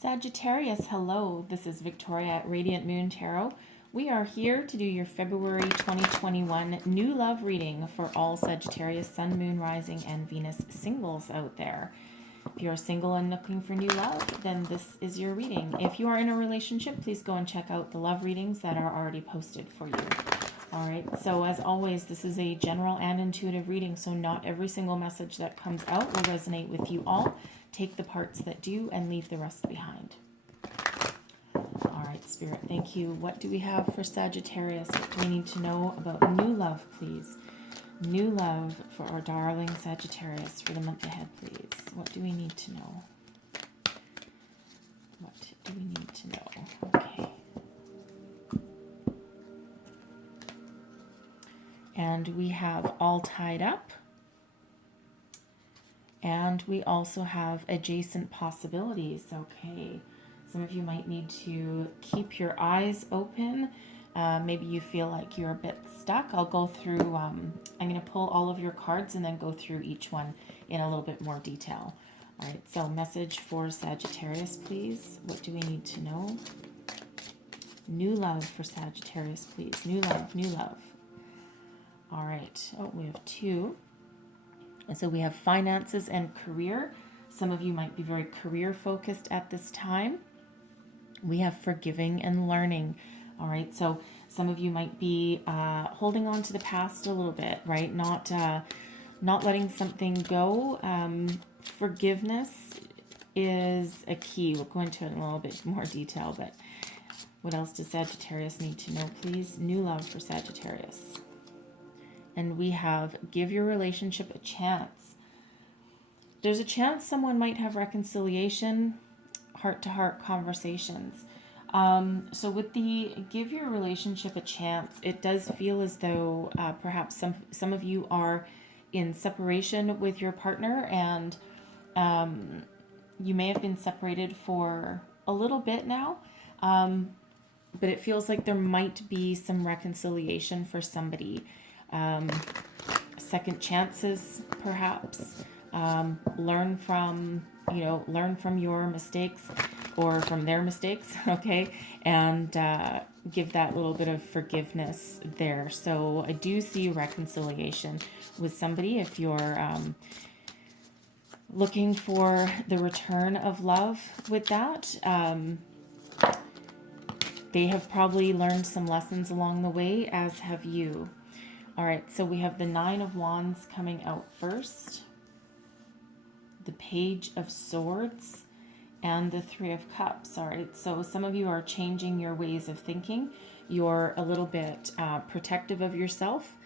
Sagittarius, hello. This is Victoria at Radiant Moon Tarot. We are here to do your February 2021 new love reading for all Sagittarius, Sun, Moon, Rising, and Venus singles out there. If you're single and looking for new love, then this is your reading. If you are in a relationship, please go and check out the love readings that are already posted for you. All right, so as always, this is a general and intuitive reading, so not every single message that comes out will resonate with you all. Take the parts that do and leave the rest behind. All right, Spirit, thank you. What do we have for Sagittarius? What do we need to know about new love, please? New love for our darling Sagittarius for the month ahead, please. What do we need to know? What do we need to know? Okay. And we have all tied up. And we also have adjacent possibilities. Okay. Some of you might need to keep your eyes open. Maybe you feel like you're a bit stuck. I'll go through, I'm going to pull all of your cards and then go through each one in a little bit more detail. All right, so message for Sagittarius, please. What do we need to know? New love for Sagittarius, please. New love, new love. All right. Oh, we have two. And so we have finances and career. Some of you might be very career focused at this time. We have forgiving and learning. All right, so some of you might be holding on to the past a little bit, right? Not letting something go. Forgiveness is a key. We'll go into it in a little bit more detail, but what else does Sagittarius need to know, please? New love for Sagittarius. And we have give your relationship a chance. There's a chance someone might have reconciliation, heart-to-heart conversations. So with the give your relationship a chance, it does feel as though perhaps some of you are in separation with your partner, and you may have been separated for a little bit now, but it feels like there might be some reconciliation for somebody. Second chances, perhaps. Learn from your mistakes or from their mistakes, okay? And give that little bit of forgiveness there. So I do see reconciliation with somebody. If you're looking for the return of love with that, they have probably learned some lessons along the way, as have you. All right, so we have the Nine of Wands coming out first, the Page of Swords, and the Three of Cups. All right, so some of you are changing your ways of thinking. You're a little bit protective of yourself,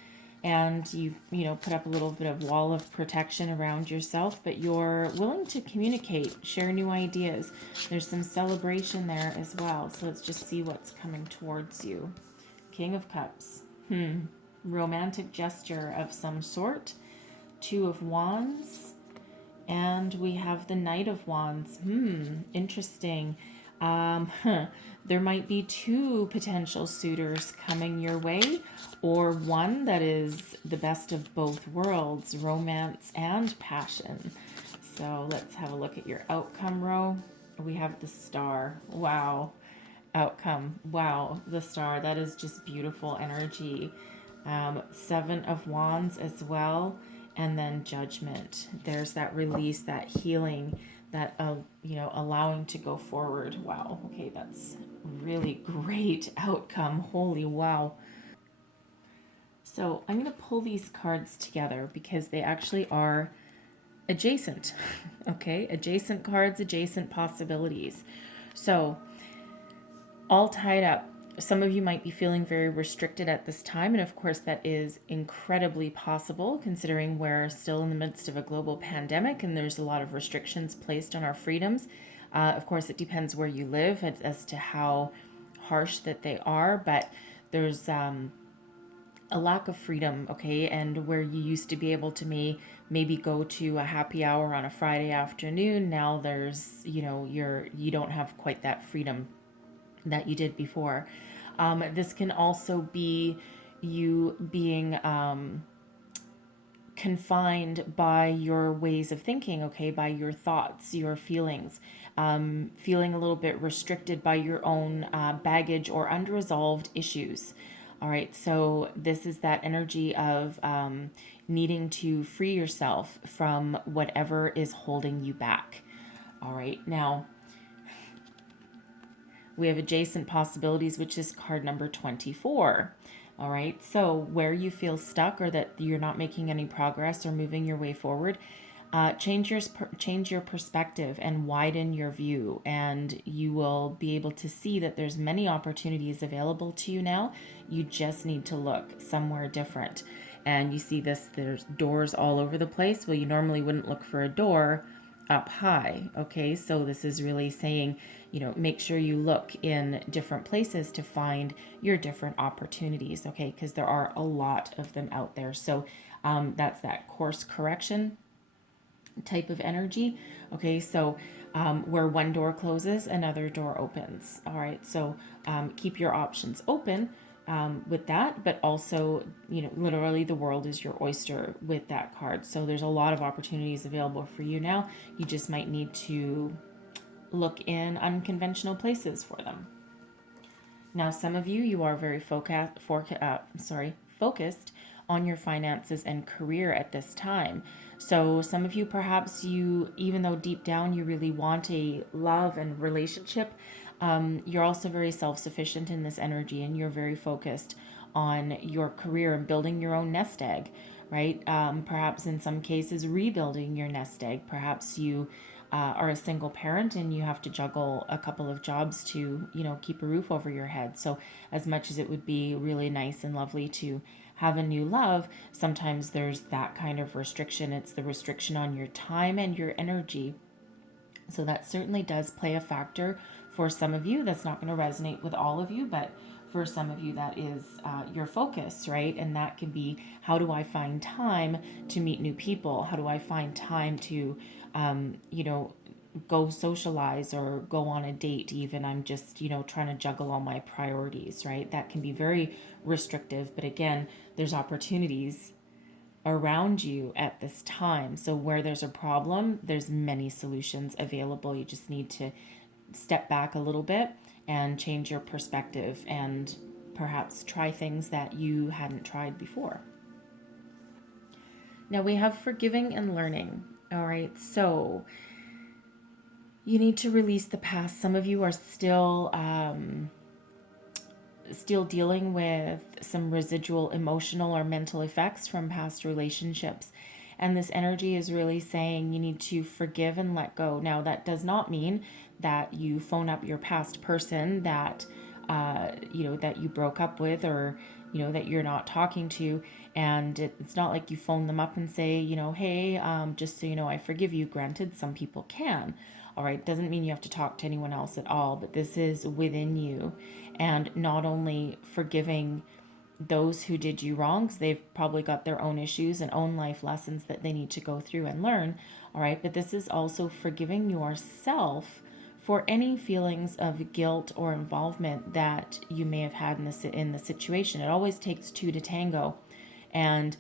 and you put up a little bit of wall of protection around yourself, but you're willing to communicate, share new ideas. There's some celebration there as well. So let's just see what's coming towards you. King of Cups. Romantic gesture of some sort. Two of Wands. And we have the Knight of Wands. Interesting. There might be two potential suitors coming your way, or one that is the best of both worlds, romance and passion. So let's have a look at your outcome row. We have the Star. Wow. Outcome. Wow. The Star. That is just beautiful energy. Seven of Wands as well, and then Judgment. There's that release, that healing, that allowing to go forward. Wow. Okay, that's really great outcome. Holy wow. So I'm going to pull these cards together because they actually are adjacent. Okay, adjacent cards, adjacent possibilities. So all tied up. Some of you might be feeling very restricted at this time, and of course that is incredibly possible considering we're still in the midst of a global pandemic and there's a lot of restrictions placed on our freedoms. Of course, it depends where you live as to how harsh that they are, but there's a lack of freedom, okay? And where you used to be able to maybe go to a happy hour on a Friday afternoon, now there's, you don't have quite that freedom that you did before. This can also be you being confined by your ways of thinking, okay, by your thoughts, your feelings. feeling a little bit restricted by your own baggage or unresolved issues. All right, so this is that energy of needing to free yourself from whatever is holding you back. All right, now we have adjacent possibilities, which is card number 24. All right, so where you feel stuck or that you're not making any progress or moving your way forward, change your perspective and widen your view, and you will be able to see that there's many opportunities available to you now. You just need to look somewhere different. And you see this, there's doors all over the place. Well, you normally wouldn't look for a door up high. Okay, so this is really saying, make sure you look in different places to find your different opportunities. Okay, because there are a lot of them out there. So that's that course correction type of energy. Okay, so where one door closes, another door opens. All right, so keep your options open with that, but also, literally the world is your oyster with that card. So there's a lot of opportunities available for you now. You just might need to look in unconventional places for them. Now, some of you are very focused on your finances and career at this time. So some of you, perhaps even though deep down you really want a love and relationship, you're also very self-sufficient in this energy, and you're very focused on your career and building your own nest egg, right? Perhaps in some cases rebuilding your nest egg. Perhaps you are a single parent and you have to juggle a couple of jobs to, keep a roof over your head. So as much as it would be really nice and lovely to have a new love, sometimes there's that kind of restriction. It's the restriction on your time and your energy. So that certainly does play a factor for some of you. That's not going to resonate with all of you, but for some of you, that is your focus, right? And that can be, how do I find time to meet new people? How do I find time to, go socialize or go on a date even? I'm just, trying to juggle all my priorities, right? That can be very restrictive. But again, there's opportunities around you at this time. So where there's a problem, there's many solutions available. You just need to step back a little bit and change your perspective and perhaps try things that you hadn't tried before. Now we have forgiving and learning. All right, so you need to release the past. Some of you are still dealing with some residual emotional or mental effects from past relationships. And this energy is really saying you need to forgive and let go. Now, that does not mean that you phone up your past person that, that you broke up with, or, that you're not talking to. And it's not like you phone them up and say, hey, just so you know, I forgive you. Granted, some people can. All right, doesn't mean you have to talk to anyone else at all, but this is within you. And not only forgiving those who did you wrong, because they've probably got their own issues and own life lessons that they need to go through and learn. All right, but this is also forgiving yourself for any feelings of guilt or involvement that you may have had in the situation. It always takes two to tango. And,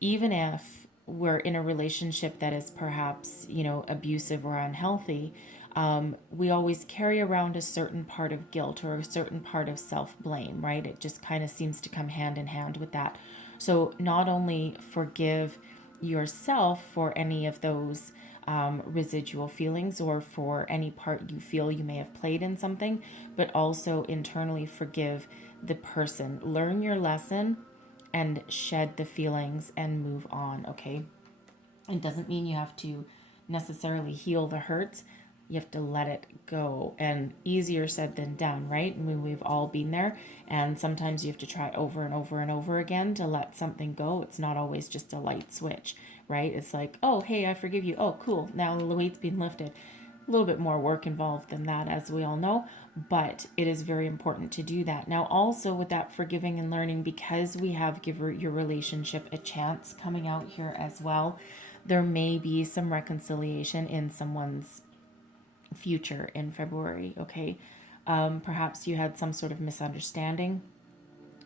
even if we're in a relationship that is perhaps, abusive or unhealthy, we always carry around a certain part of guilt or a certain part of self-blame, right? It just kind of seems to come hand in hand with that. So not only forgive yourself for any of those residual feelings or for any part you feel you may have played in something, but also internally forgive the person. Learn your lesson and shed the feelings and move on, okay? It doesn't mean you have to necessarily heal the hurts. You have to let it go. And easier said than done, right? I mean, we've all been there. And sometimes you have to try over and over and over again to let something go. It's not always just a light switch, right? It's like, oh, hey, I forgive you. Oh, cool. Now the weight's been lifted. A little bit more work involved than that, as we all know, but it is very important to do that. Now, also with that forgiving and learning, because we have give your relationship a chance coming out here as well, there may be some reconciliation in someone's future in February, okay? Perhaps you had some sort of misunderstanding,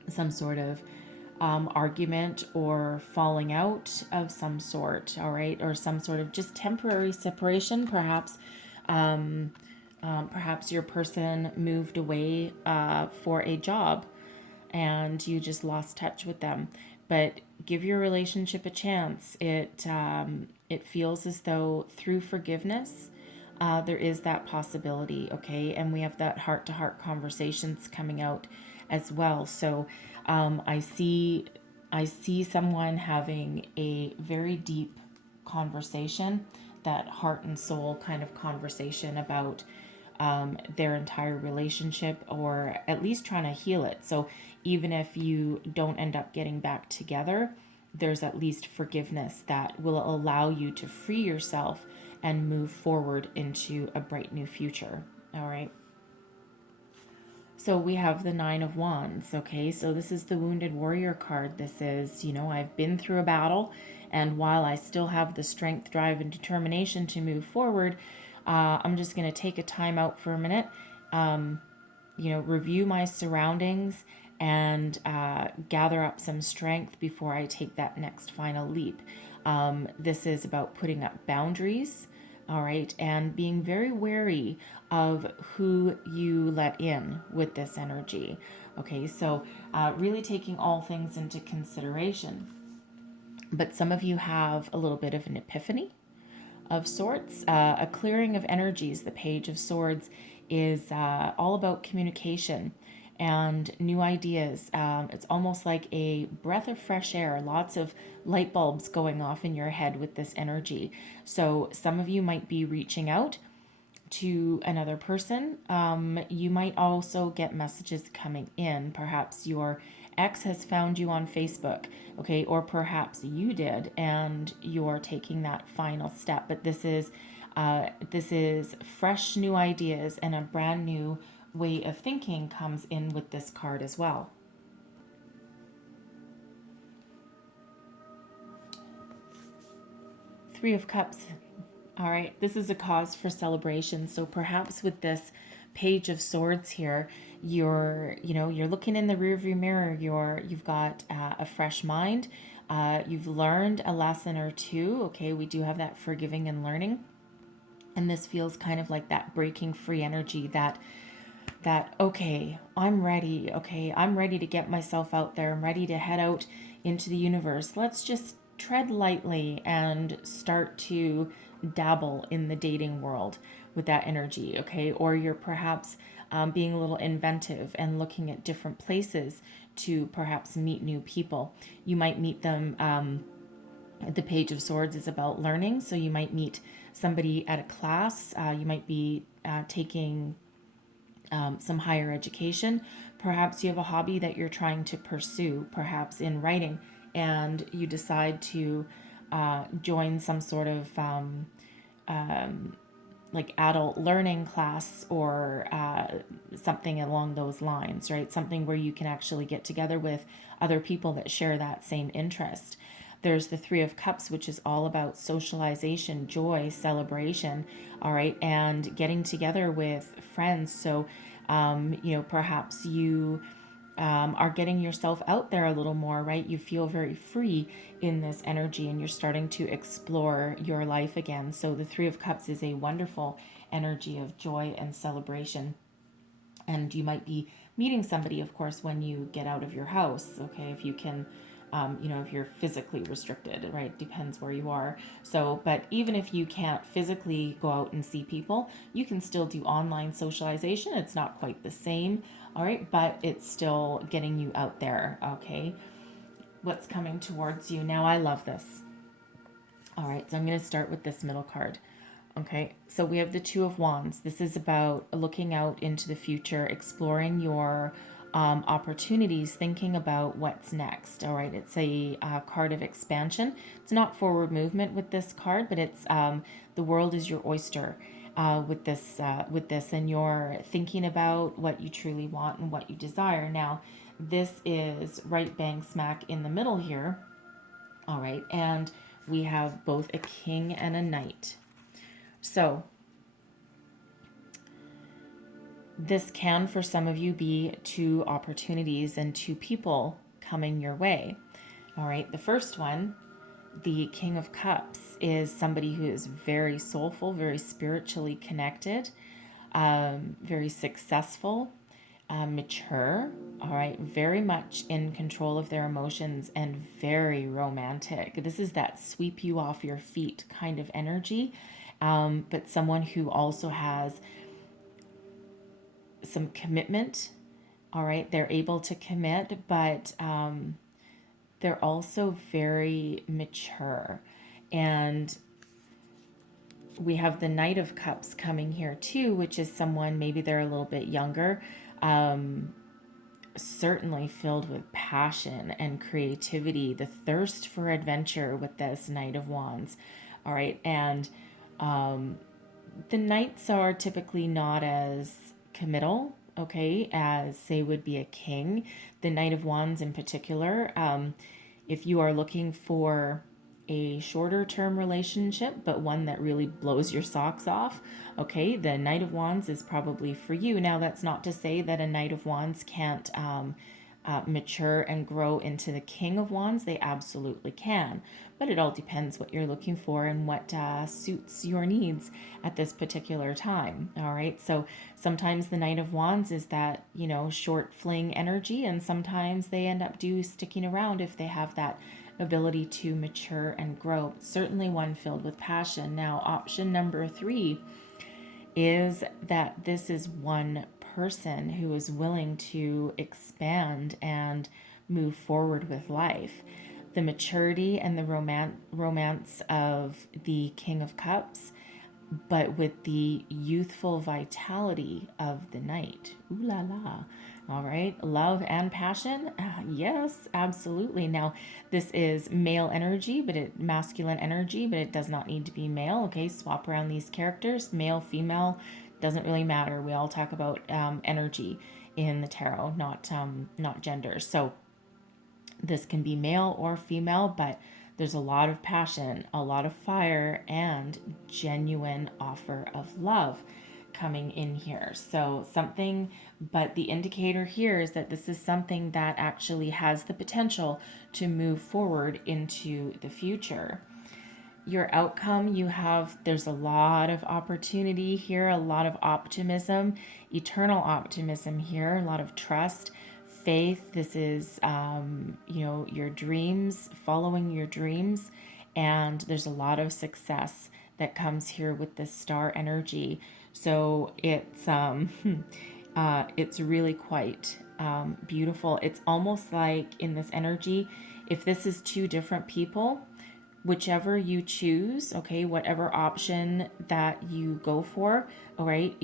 some sort of argument or falling out of some sort, all right? Or some sort of just temporary separation, perhaps Perhaps your person moved away for a job and you just lost touch with them. But give your relationship a chance. It feels as though through forgiveness, there is that possibility, okay? And we have that heart-to-heart conversations coming out as well. So I see someone having a very deep conversation, that heart and soul kind of conversation about their entire relationship, or at least trying to heal it. So even if you don't end up getting back together, there's at least forgiveness that will allow you to free yourself and move forward into a bright new future. All right. So we have the Nine of Wands, okay? So this is the Wounded Warrior card. This is, I've been through a battle, and while I still have the strength, drive, and determination to move forward, I'm just going to take a time out for a minute, review my surroundings, and gather up some strength before I take that next final leap. This is about putting up boundaries, all right, and being very wary of who you let in with this energy. Okay, so really taking all things into consideration. But some of you have a little bit of an epiphany of sorts, a clearing of energies. The Page of Swords is all about communication and new ideas. It's almost like a breath of fresh air, lots of light bulbs going off in your head with this energy. So some of you might be reaching out to another person. You might also get messages coming in. Perhaps your ex has found you on Facebook, okay, or perhaps you did and you're taking that final step. But this is fresh new ideas, and a brand new way of thinking comes in with this card as well. Three of Cups. All right, this is a cause for celebration. So perhaps with this Page of Swords here, you're looking in the rearview mirror. You've got a fresh mind. You've learned a lesson or two. Okay, we do have that forgiving and learning, and this feels kind of like that breaking free energy. That okay, I'm ready. Okay, I'm ready to get myself out there. I'm ready to head out into the universe. Let's just tread lightly and start to dabble in the dating world with that energy, okay? Or you're perhaps being a little inventive and looking at different places to perhaps meet new people. You might meet them. The Page of Swords is about learning, so you might meet somebody at a class. You might be taking some higher education. Perhaps you have a hobby that you're trying to pursue, perhaps in writing, and you decide to join some sort of like adult learning class, or something along those lines, right? Something where you can actually get together with other people that share that same interest. There's the Three of Cups, which is all about socialization, joy, celebration, all right, and getting together with friends. So, perhaps you are getting yourself out there a little more, right? You feel very free in this energy, and you're starting to explore your life again. So the Three of Cups is a wonderful energy of joy and celebration. And you might be meeting somebody, of course, when you get out of your house, okay, if you can, if you're physically restricted, right? Depends where you are. So, but even if you can't physically go out and see people, you can still do online socialization. It's not quite the same, all right, but it's still getting you out there, okay? What's coming towards you? Now, I love this. All right, so I'm going to start with this middle card. Okay, so we have the Two of Wands. This is about looking out into the future, exploring your opportunities, thinking about what's next. All right, it's a card of expansion. It's not forward movement with this card, but it's the world is your oyster with this, and you're thinking about what you truly want and what you desire. Now, this is right bang smack in the middle here. All right, and we have both a king and a knight. So this can, for some of you, be two opportunities and two people coming your way. All right, the first one the King of Cups is somebody who is very soulful, very spiritually connected, very successful, mature, all right, very much in control of their emotions and very romantic. This is that sweep you off your feet kind of energy, but someone who also has some commitment, all right, they're able to commit, but they're also very mature. And we have the Knight of Cups coming here too, which is someone, maybe they're a little bit younger, certainly filled with passion and creativity, the thirst for adventure with this Knight of Wands. All right. And the knights are typically not as committal, okay, as say would be a king. The Knight of Wands in particular, if you are looking for a shorter term relationship, but one that really blows your socks off, okay, the Knight of Wands is probably for you. Now, that's not to say that a Knight of Wands can't mature and grow into the King of Wands. They absolutely can, but it all depends what you're looking for and what suits your needs at this particular time. All right, so sometimes the Knight of Wands is that, you know, short fling energy, and sometimes they end up sticking around if they have that ability to mature and grow. Certainly one filled with passion. Now, option number 3 is that this is one person who is willing to expand and move forward with life. The maturity and the romance of the King of Cups, but with the youthful vitality of the Knight. Ooh la la. All right, love and passion. Yes, absolutely. Now, this is male energy, masculine energy, but it does not need to be male. Okay, swap around these characters, male, female, doesn't really matter. We all talk about energy in the tarot, not gender. So this can be male or female, but there's a lot of passion, a lot of fire, and genuine offer of love coming in here. So but the indicator here is that this is something that actually has the potential to move forward into the future. Your outcome, there's a lot of opportunity here, a lot of optimism, eternal optimism here, a lot of trust, faith. This is, your dreams, following your dreams. And there's a lot of success that comes here with this star energy. So it's really quite beautiful. It's almost like in this energy, if this is two different people, whichever you choose, okay, whatever option that you go for, all right,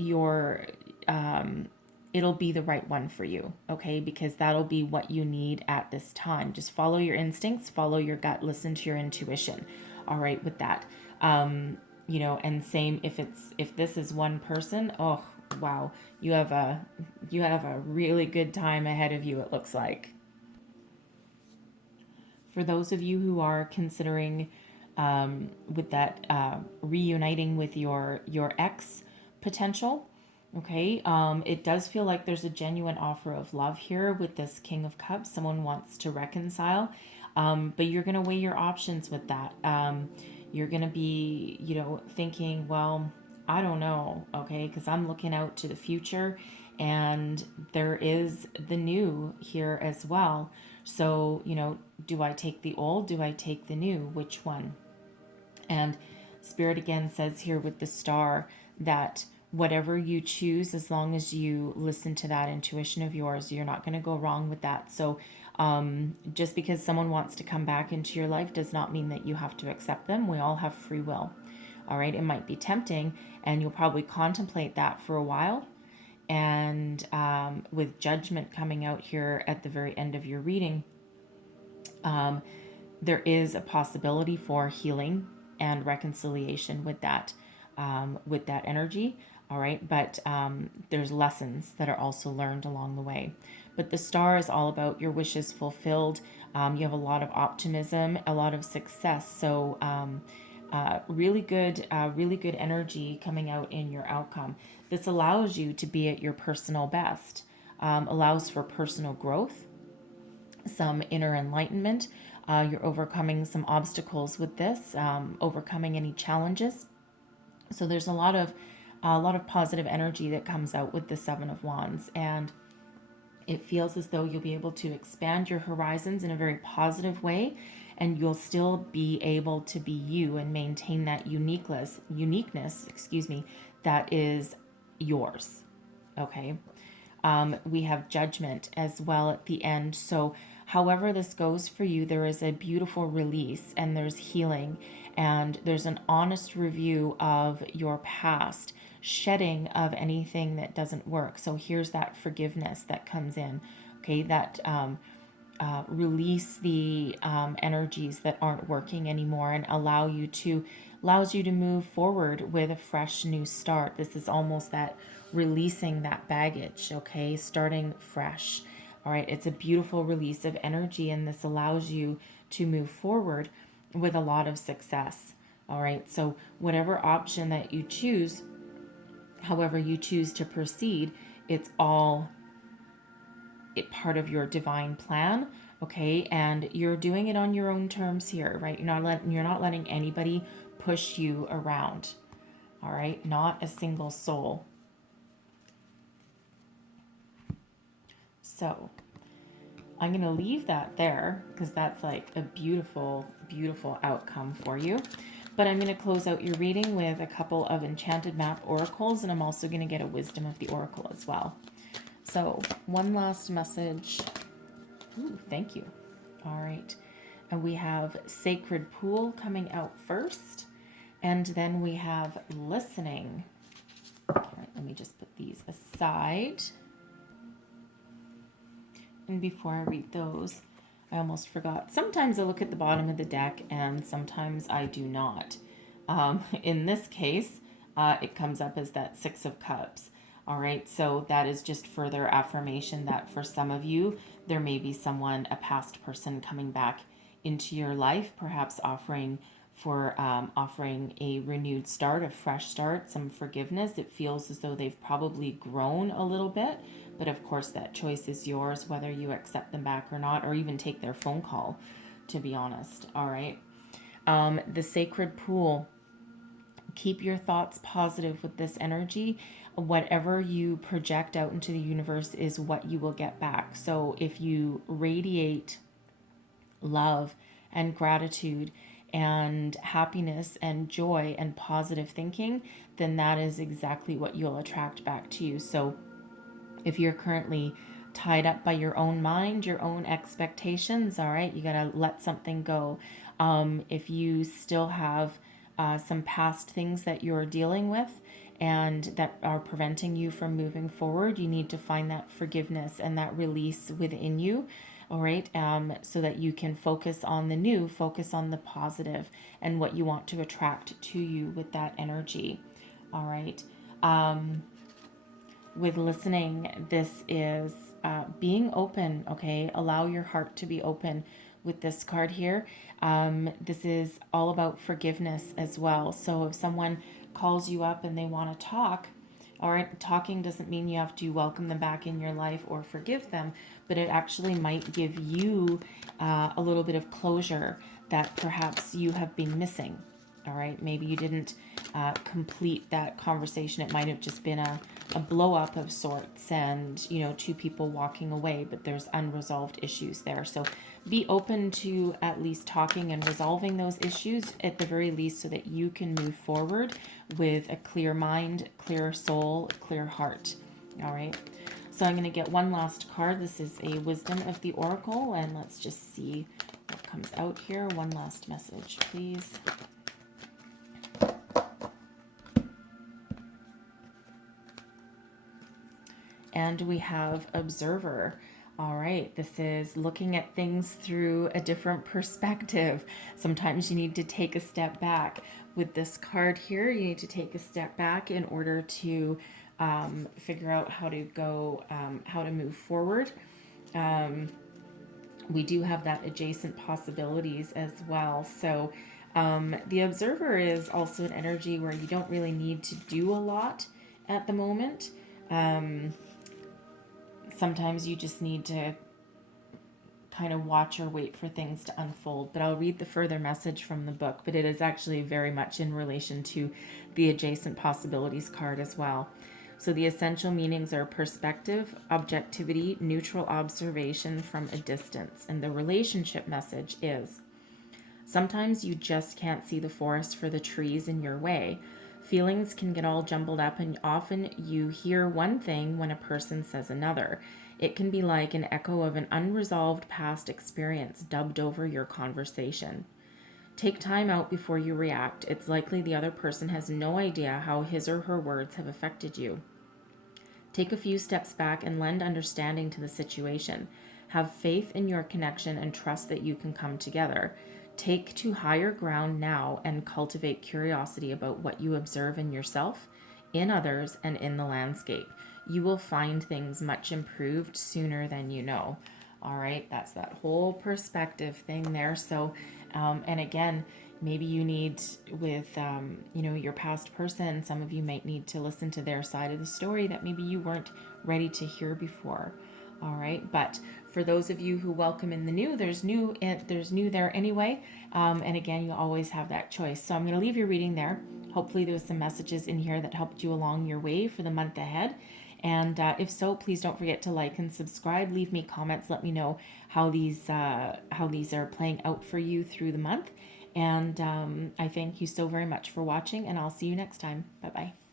it'll be the right one for you, okay, because that'll be what you need at this time. Just follow your instincts, follow your gut, listen to your intuition, all right, with that. And same if this is one person, oh wow, you have a really good time ahead of you, it looks like. For those of you who are considering with that reuniting with your ex potential, okay, it does feel like there's a genuine offer of love here with this King of Cups. Someone wants to reconcile, but you're going to weigh your options with that. You're going to be, thinking, well, I don't know, okay, because I'm looking out to the future, and there is the new here as well. So, do I take the old? Do I take the new? Which one? And Spirit again says here with the star that whatever you choose, as long as you listen to that intuition of yours, you're not going to go wrong with that. So just because someone wants to come back into your life does not mean that you have to accept them. We all have free will. All right. It might be tempting, and you'll probably contemplate that for a while. And with judgment coming out here at the very end of your reading, there is a possibility for healing and reconciliation with that energy. All right. But there's lessons that are also learned along the way. But the star is all about your wishes fulfilled. You have a lot of optimism, a lot of success. So really good energy coming out in your outcome. This allows you to be at your personal best, allows for personal growth, some inner enlightenment, You're overcoming some obstacles with this, overcoming any challenges. So there's a lot of positive energy that comes out with the Seven of Wands, and it feels as though you'll be able to expand your horizons in a very positive way, and you'll still be able to be you and maintain that uniqueness, that is yours. Okay. We have Judgment as well at the end. So however this goes for you, there is a beautiful release, and there's healing, and there's an honest review of your past, shedding of anything that doesn't work. So here's that forgiveness that comes in. Okay, that release the energies that aren't working anymore, and allows you to move forward with a fresh new start. This is almost that releasing that baggage, okay, starting fresh. All right, it's a beautiful release of energy, and this allows you to move forward with a lot of success. All right, so whatever option that you choose, however you choose to proceed, it's all part of your divine plan, okay? And you're doing it on your own terms here, right? You're not letting anybody push you around. All right, not a single soul. So I'm going to leave that there because that's like a beautiful, beautiful outcome for you. But I'm going to close out your reading with a couple of enchanted map oracles, and I'm also going to get a wisdom of the oracle as well. So one last message. Ooh, thank you. All right. And we have Sacred Pool coming out first. And then we have Listening. All right, let me just put these aside. And before I read those, I almost forgot. Sometimes I look at the bottom of the deck and sometimes I do not. In this case, it comes up as that Six of Cups. All right, so that is just further affirmation that for some of you, there may be someone, a past person coming back into your life, perhaps offering a renewed start, a fresh start, some forgiveness. It feels as though they've probably grown a little bit, but of course that choice is yours, whether you accept them back or not, or even take their phone call, to be honest. All right. The Sacred Pool. Keep your thoughts positive with this energy. Whatever you project out into the universe is what you will get back. So if you radiate love and gratitude and happiness and joy and positive thinking, then that is exactly what you'll attract back to you. So if you're currently tied up by your own mind, your own expectations, all right, you got to let something go. If you still have some past things that you're dealing with and that are preventing you from moving forward, you need to find that forgiveness and that release within you. All right, so that you can focus on the new, focus on the positive and what you want to attract to you with that energy. All right. With Listening, this is being open, okay? Allow your heart to be open with this card here. This is all about forgiveness as well. So if someone calls you up and they want to talk, all right, talking doesn't mean you have to welcome them back in your life or forgive them, but it actually might give you a little bit of closure that perhaps you have been missing. All right, maybe you didn't complete that conversation. It might have just been a blow up of sorts and, you know, two people walking away, but there's unresolved issues there. So be open to at least talking and resolving those issues at the very least so that you can move forward with a clear mind, clear soul, clear heart. All right. So I'm going to get one last card. This is a Wisdom of the Oracle, and let's just see what comes out here. One last message, please. And we have Observer. All right, this is looking at things through a different perspective. Sometimes you need to take a step back. With this card here, you need to take a step back in order to figure out how to go, how to move forward. We do have that adjacent possibilities as well. So the Observer is also an energy where you don't really need to do a lot at the moment. Sometimes you just need to kind of watch or wait for things to unfold. But I'll read the further message from the book, but it is actually very much in relation to the adjacent possibilities card as well. So the essential meanings are perspective, objectivity, neutral observation from a distance. And the relationship message is: sometimes you just can't see the forest for the trees in your way. Feelings can get all jumbled up, and often you hear one thing when a person says another. It can be like an echo of an unresolved past experience dubbed over your conversation. Take time out before you react. It's likely the other person has no idea how his or her words have affected you. Take a few steps back and lend understanding to the situation. Have faith in your connection and trust that you can come together. Take to higher ground now and cultivate curiosity about what you observe in yourself, in others, and in the landscape. You will find things much improved sooner than you know. All right, that's that whole perspective thing there. So, and again, maybe you need with, your past person, some of you might need to listen to their side of the story that maybe you weren't ready to hear before. All right, but for those of you who welcome in the new, there's new there anyway. And again, you always have that choice. So I'm going to leave your reading there. Hopefully there was some messages in here that helped you along your way for the month ahead. And if so, please don't forget to like and subscribe. Leave me comments. Let me know how these are playing out for you through the month. And I thank you so very much for watching, and I'll see you next time. Bye-bye.